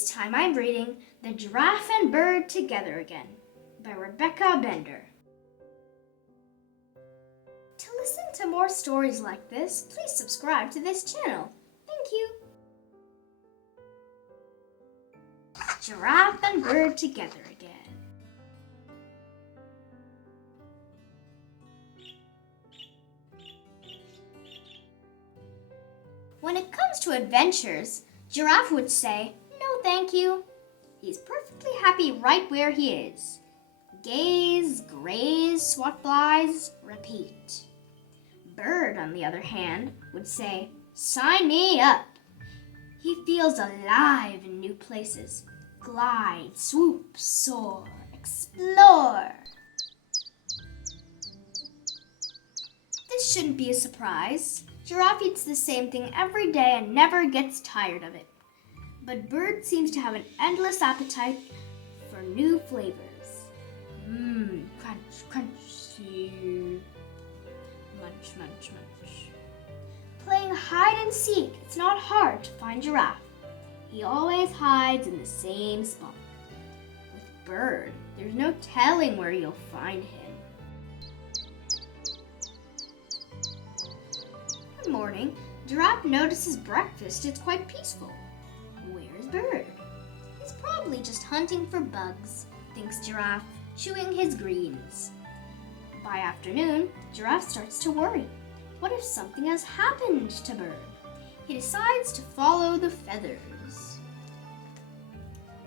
This time I'm reading The Giraffe and Bird Together Again by Rebecca Bender. To listen to more stories like this, please subscribe to this channel. Thank you. Giraffe and Bird Together Again. When it comes to adventures, Giraffe would say, "No, thank you." He's perfectly happy right where he is. Gaze, graze, swat flies, repeat. Bird, on the other hand, would say, "Sign me up." He feels alive in new places. Glide, swoop, soar, explore. This shouldn't be a surprise. Giraffe eats the same thing every day and never gets tired of it. But Bird seems to have an endless appetite for new flavors. Crunch, crunchy. Munch, munch, munch. Playing hide and seek, it's not hard to find Giraffe. He always hides in the same spot. With Bird, there's no telling where you'll find him. One morning, Giraffe notices breakfast is quite peaceful. Where's Bird? He's probably just hunting for bugs, thinks Giraffe, chewing his greens. By afternoon, Giraffe starts to worry. What if something has happened to Bird? He decides to follow the feathers.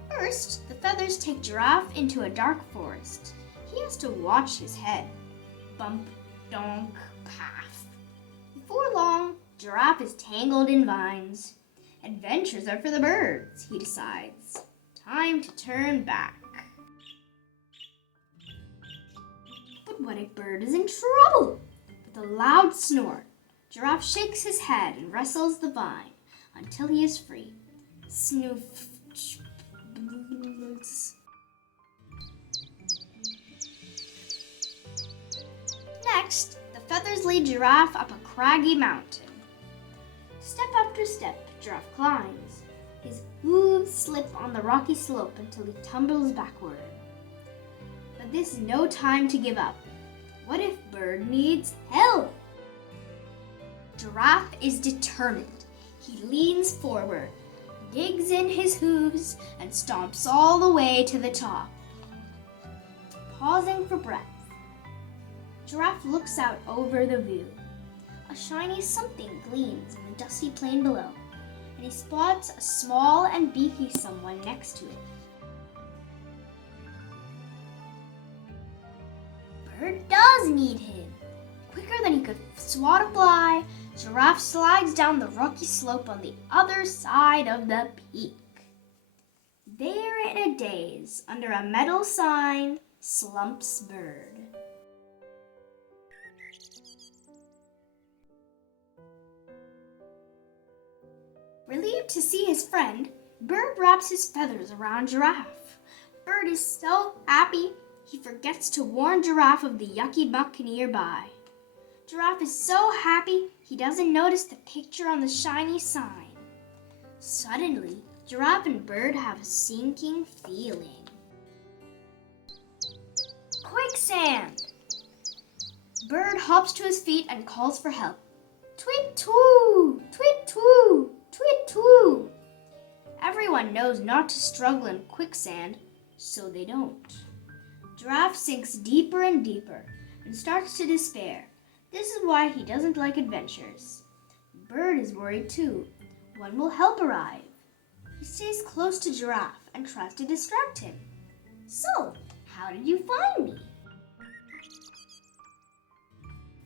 First, the feathers take Giraffe into a dark forest. He has to watch his head. Bump, donk, paff. Before long, Giraffe is tangled in vines. Adventures are for the birds, he decides. Time to turn back. But what if Bird is in trouble? With a loud snort, Giraffe shakes his head and wrestles the vine until he is free. Snoof. Next, the feathers lead Giraffe up a craggy mountain. Step after step, Giraffe climbs. His hooves slip on the rocky slope until he tumbles backward. But this is no time to give up. What if Bird needs help? Giraffe is determined. He leans forward, digs in his hooves, and stomps all the way to the top. Pausing for breath, Giraffe looks out over the view. A shiny something gleams in the dusty plain below, and he spots a small and beefy someone next to it. Bird does need him. Quicker than he could swat a fly, Giraffe slides down the rocky slope on the other side of the peak. There in a daze, under a metal sign, slumps Bird. Relieved to see his friend, Bird wraps his feathers around Giraffe. Bird is so happy, he forgets to warn Giraffe of the yucky muck nearby. Giraffe is so happy, he doesn't notice the picture on the shiny sign. Suddenly, Giraffe and Bird have a sinking feeling. Quicksand! Bird hops to his feet and calls for help. Tweet-twoo! Tweet-twoo! Tweet-twoo! Everyone knows not to struggle in quicksand, so they don't. Giraffe sinks deeper and deeper and starts to despair. This is why he doesn't like adventures. Bird is worried too. When will help arrive? He stays close to Giraffe and tries to distract him. So, how did you find me?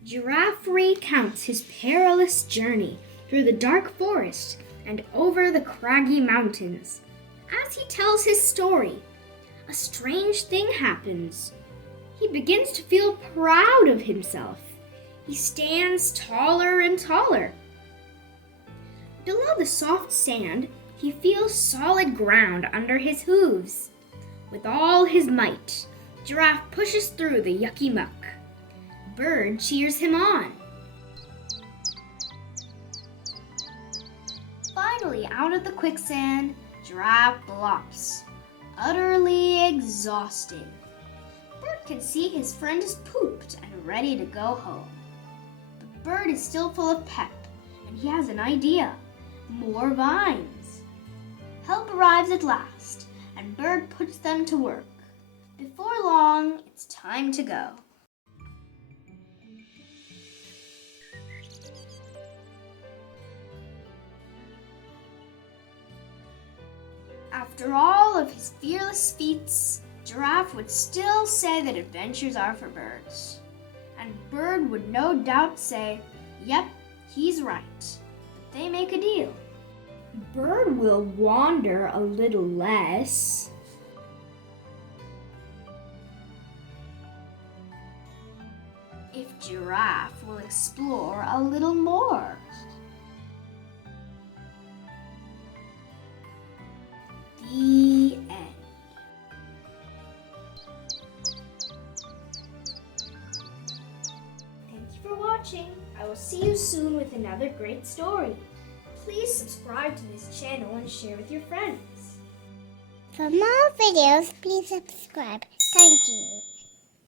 Giraffe recounts his perilous journey through the dark forest and over the craggy mountains. As he tells his story, a strange thing happens. He begins to feel proud of himself. He stands taller and taller. Below the soft sand, he feels solid ground under his hooves. With all his might, Giraffe pushes through the yucky muck. Bird cheers him on. Finally, out of the quicksand, Giraffe bluffs, utterly exhausted. Bird can see his friend is pooped and ready to go home. But Bird is still full of pep, and he has an idea. More vines. Help arrives at last, and Bird puts them to work. Before long, it's time to go. After all of his fearless feats, Giraffe would still say that adventures are for birds. And Bird would no doubt say, yep, he's right. But they make a deal. Bird will wander a little less. If Giraffe will explore a little more. The end. Thank you for watching. I will see you soon with another great story. Please subscribe to this channel and share with your friends. For more videos, please subscribe. Thank you.